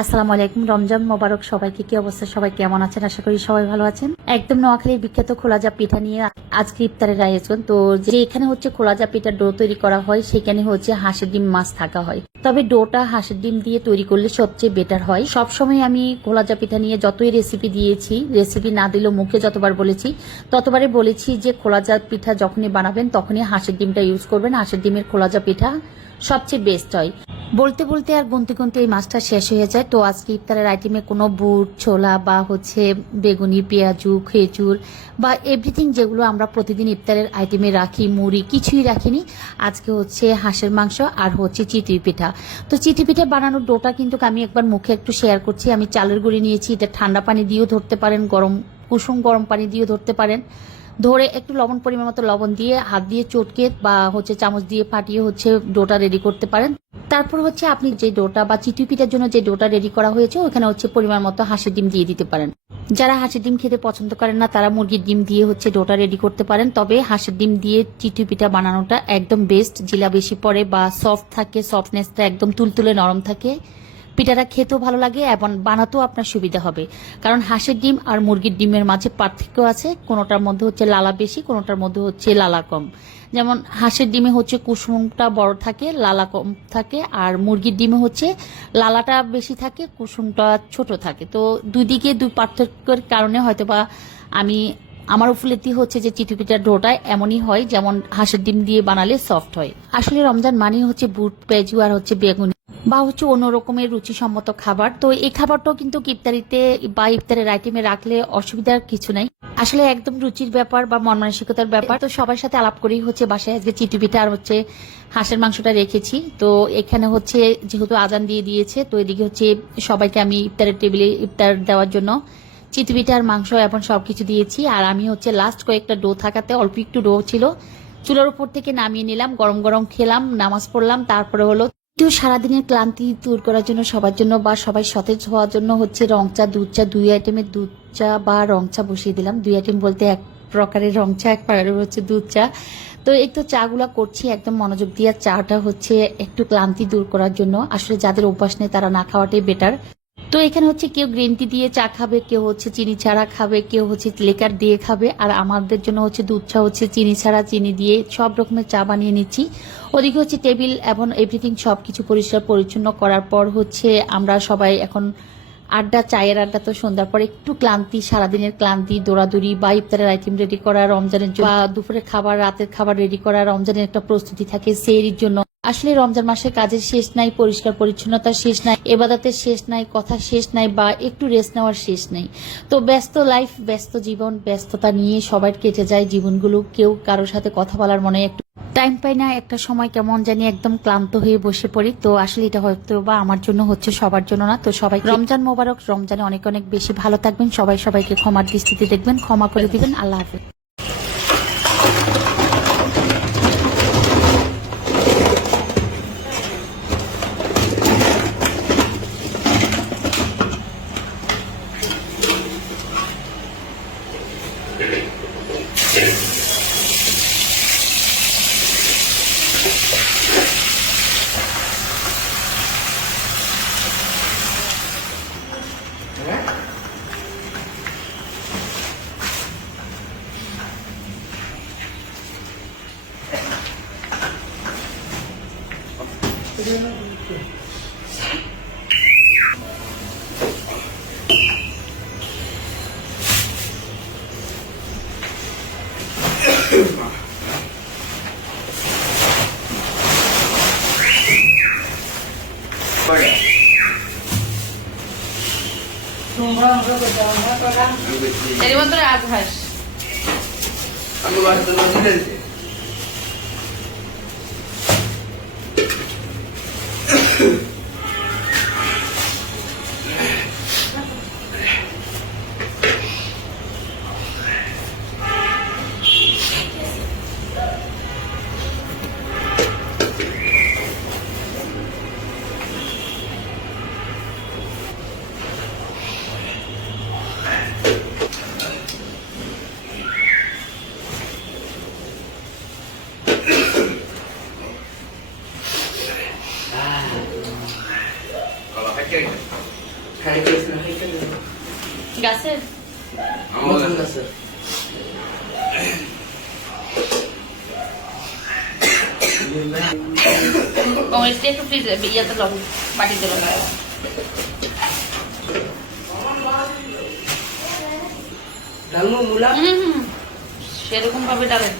আসসালামু আলাইকুম, রমজান মোবারক সবাইকে কি অবস্থা? সবাই কেমন আছেন? আশা করি সবাই ভালো আছেন। একদম নোয়াখালীর বিখ্যাত খোলাজা পিঠা নিয়ে আজকে ইফতারের আয়োজন। তো যে এখানে হচ্ছে খোলাজা পিঠার ডো তৈরি করা হয়, সেখানে হচ্ছে হাঁসের ডিম মাছ থাকা হয়। তবে ডোটা হাঁসের ডিম দিয়ে তৈরি করলে সবচেয়ে বেটার হয়। সবসময় আমি খোলাজা পিঠা নিয়ে যতই রেসিপি দিয়েছি রেসিপি না দিলেও মুখে যতবার বলেছি, ততবারই বলেছি যে খোলাজা পিঠা যখনই বানাবেন, তখনই হাঁসের ডিমটা ইউজ করবেন। হাঁসের ডিমের খোলাজা পিঠা সবচেয়ে বেস্ট হয়। বলতে বলতে আর গুনতে গুনতে এই মাছটা শেষ হয়ে যায়। তো আজকে ইফতারের আইটেমে কোনো বুট, ছোলা বা হচ্ছে বেগুনি, পেঁয়াজু, খেজুর বা এভরিথিং যেগুলো আমরা প্রতিদিন ইফতারের আইটেমে রাখি, মুড়ি, কিছুই রাখিনি। আজকে হচ্ছে হাঁসের মাংস আর হচ্ছে চিতই পিঠা। তো চিতই পিঠা বানানোর ডোটা কিন্তু আমি একবার মুখে একটু শেয়ার করছি। আমি চালের গুঁড়ি নিয়েছি, এটা ঠান্ডা পানি দিয়েও ধরতে পারেন, গরম কুসুম গরম পানি দিয়েও ধরতে পারেন। ধরে একটু লবণ পরিমাণ মতো লবণ দিয়ে, হাত দিয়ে চটকে বা হচ্ছে চামচ দিয়ে ফাটিয়ে হচ্ছে ডোটা রেডি করতে পারেন। তারপর হচ্ছে আপনি যে ডোটা বা চিটুই পিঠার জন্য যে ডোটা রেডি করা হয়েছে, ওখানে হচ্ছে পরিমাণ মতো হাঁসের ডিম দিয়ে দিতে পারেন। যারা হাঁসের ডিম খেতে পছন্দ করেন না, তারা মুরগির ডিম দিয়ে হচ্ছে ডোটা রেডি করতে পারেন। তবে হাঁসের ডিম দিয়ে চিটুই পিঠা বানানোটা একদম বেস্ট জিলা বেশি পড়ে বা সফট থাকে সফটনেসটা একদম তুলতুলে নরম থাকে। পিঠাটা খেতেও ভালো লাগে এবং বানাতেও আপনার সুবিধা হবে। কারণ হাঁসের ডিম আর মুরগির ডিমের মাঝে পার্থক্য আছে, কোনোটার মধ্যে হচ্ছে লালা বেশি, কোনোটার মধ্যে হচ্ছে লালা কম। যেমন হাঁসের ডিমে হচ্ছে কুসুমটা বড় থাকে, লালা কম থাকে, আর মুরগির ডিমে হচ্ছে লালাটা বেশি থাকে, কুসুমটা ছোট থাকে। তো দুই দিকে দুই পার্থক্যের কারণে হয়তো বা আমি, আমার উপলব্ধি হচ্ছে যে চিটু পিঠার ডোটা এমনই হয়, যেমন হাঁসের ডিম দিয়ে বানালে সফট হয়। আসলে রমজান মানে হচ্ছে বুট, পেঁয়াজু আর হচ্ছে বেগুন। বা হচ্ছে অন্য রকমের রুচিসম্মত খাবার। তো এই খাবারটাও কিন্তু ইফতারিতে বা ইফতারের আইটেমে রাখলে অসুবিধার কিছু নাই। আসলে একদম রুচির ব্যাপার বা মন মানসিকতার ব্যাপার। তো সবার সাথে আলাপ করেই হচ্ছে বাসায় আজকে চিটি পিঠা আর হচ্ছে হাঁসের মাংসটা রেখেছি। তো এখানে হচ্ছে যেহেতু আজান দিয়ে দিয়েছে, তো এদিকে হচ্ছে সবাইকে আমি ইফতারের টেবিলে ইফতার দেওয়ার জন্য চিতপিঠার মাংস এবং সবকিছু দিয়েছি। আর আমি হচ্ছে লাস্ট কয়েকটা ডো থাকাতে অল্প একটু ডো ছিল। চুলার উপর থেকে নামিয়ে নিলাম, গরম গরম খেলাম, নামাজ পড়লাম, তারপরে হলো তো সারাদিনের ক্লান্তি দূর করার জন্য, সবার জন্য বা সবাই সতেজ হওয়ার জন্য হচ্ছে রং চা, দুধ চা, দুই আইটেমের দুধ চা বা রং চা বসিয়ে দিলাম। দুই আইটেম বলতে এক প্রকারের রং চা, এক প্রকারের হচ্ছে দুধ চা। তো এই তো চাগুলা করছি, একদম মনোযোগ দিয়ে। চাটা হচ্ছে একটু ক্লান্তি দূর করার জন্য। আসলে যাদের অভ্যাস নেই, তারা না খাওয়াটাই বেটার তো এখানে হচ্ছে কেউ গ্রিন টি দিয়ে চা খাবে, কেউ হচ্ছে চিনি ছাড়া খাবে, কেউ হচ্ছে লেকার দিয়ে খাবে। আর আমাদের জন্য হচ্ছে দুধ চা, হচ্ছে চিনি ছাড়া চিনি দিয়ে সব রকমের চা বানিয়ে নিচ্ছি। ওদিকে হচ্ছে টেবিল এবং এভরিথিং সব কিছু পরিষ্কার পরিচ্ছন্ন করার পর হচ্ছে আমরা সবাই এখন আড্ডা, চায়ের আড্ডা তো সন্ধ্যার পর একটু ক্লান্তি, সারাদিনের ক্লান্তি, দৌড়াদৌড়ি বা ইফতারের আইটেম রেডি করা, রমজানের জন্য দুপুরের খাবার, রাতের খাবার রেডি করা, রমজানের একটা প্রস্তুতি থাকে সেইরির জন্য আসলে রমজান মাসে কাজের শেষ নাই, পরিষ্কার পরিচ্ছন্নতার শেষ নাই, এবাদাতের শেষ নাই, কথা শেষ নাই বা একটু রেস্ট নেওয়ার শেষ নাই। তো ব্যস্ত লাইফ ব্যস্ত জীবন, ব্যস্ততা নিয়ে সবাই কেটে যায় জীবনগুলো। কেউ কারোর সাথে কথা বলার মনে একটু টাইম পাই না, একটা সময় কেমন জানি একদম ক্লান্ত হয়ে বসে পড়ি। তো আসলে এটা হয়তো বা আমার জন্য হচ্ছে সবার জন্য না। তো সবাই রমজান মোবারক, রমজানে অনেক অনেক বেশি ভালো থাকবেন। সবাই সবাইকে ক্ষমার দৃষ্টিতে দেখবেন, ক্ষমা করে দিবেন। আল্লাহ হাফেজ। এর মতো রাজহাঁস। আমি Good. গাছের? আমার কাছে কংগ্রেসটা একটু ফ্রিজ ইয়াতে লবণ বাটিতে লবণ ডালমু মুলা? হুম হুম সেরকম ভাবে ডালেন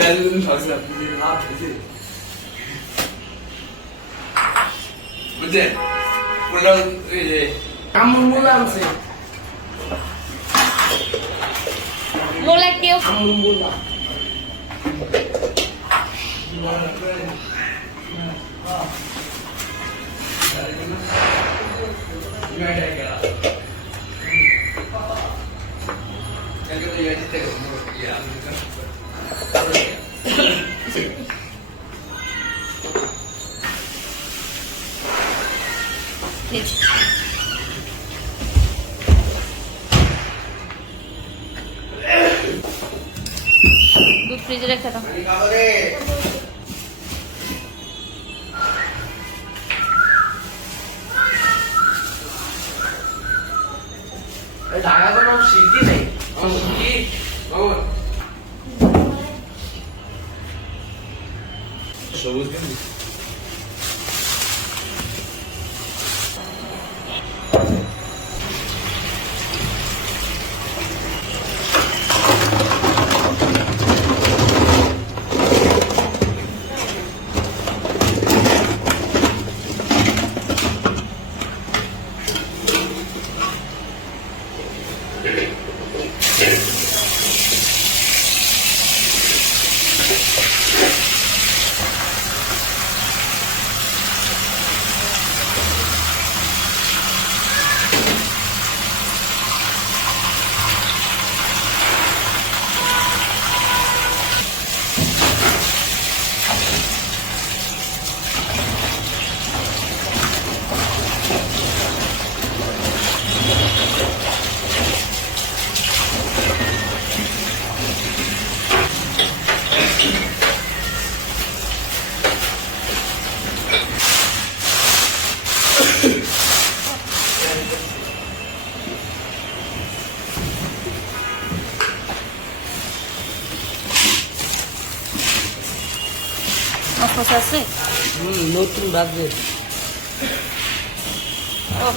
আরে বেলা দিন ফাসলা লাভ হয়েছে বুঝছেন পুরো এই যে আমুল মুলা আনছে মোলা কেউ আমুল মুলা কালকে দুধ ফ্রিজে রেখে কোনো সিদ্ধি নেই। মামু সবুজ কেন? মশলা আছে? হুম নতুন বাজে। ও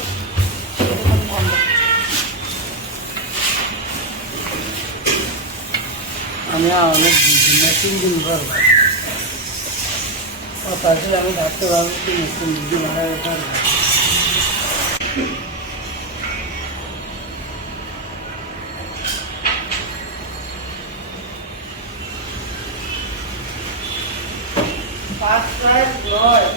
আমি অনেক মেশিন দিন পারব ও পাশে আমি ভাবতে পারব কি মেশিন দিদি মারা পারব পাঁচ ছয় নয়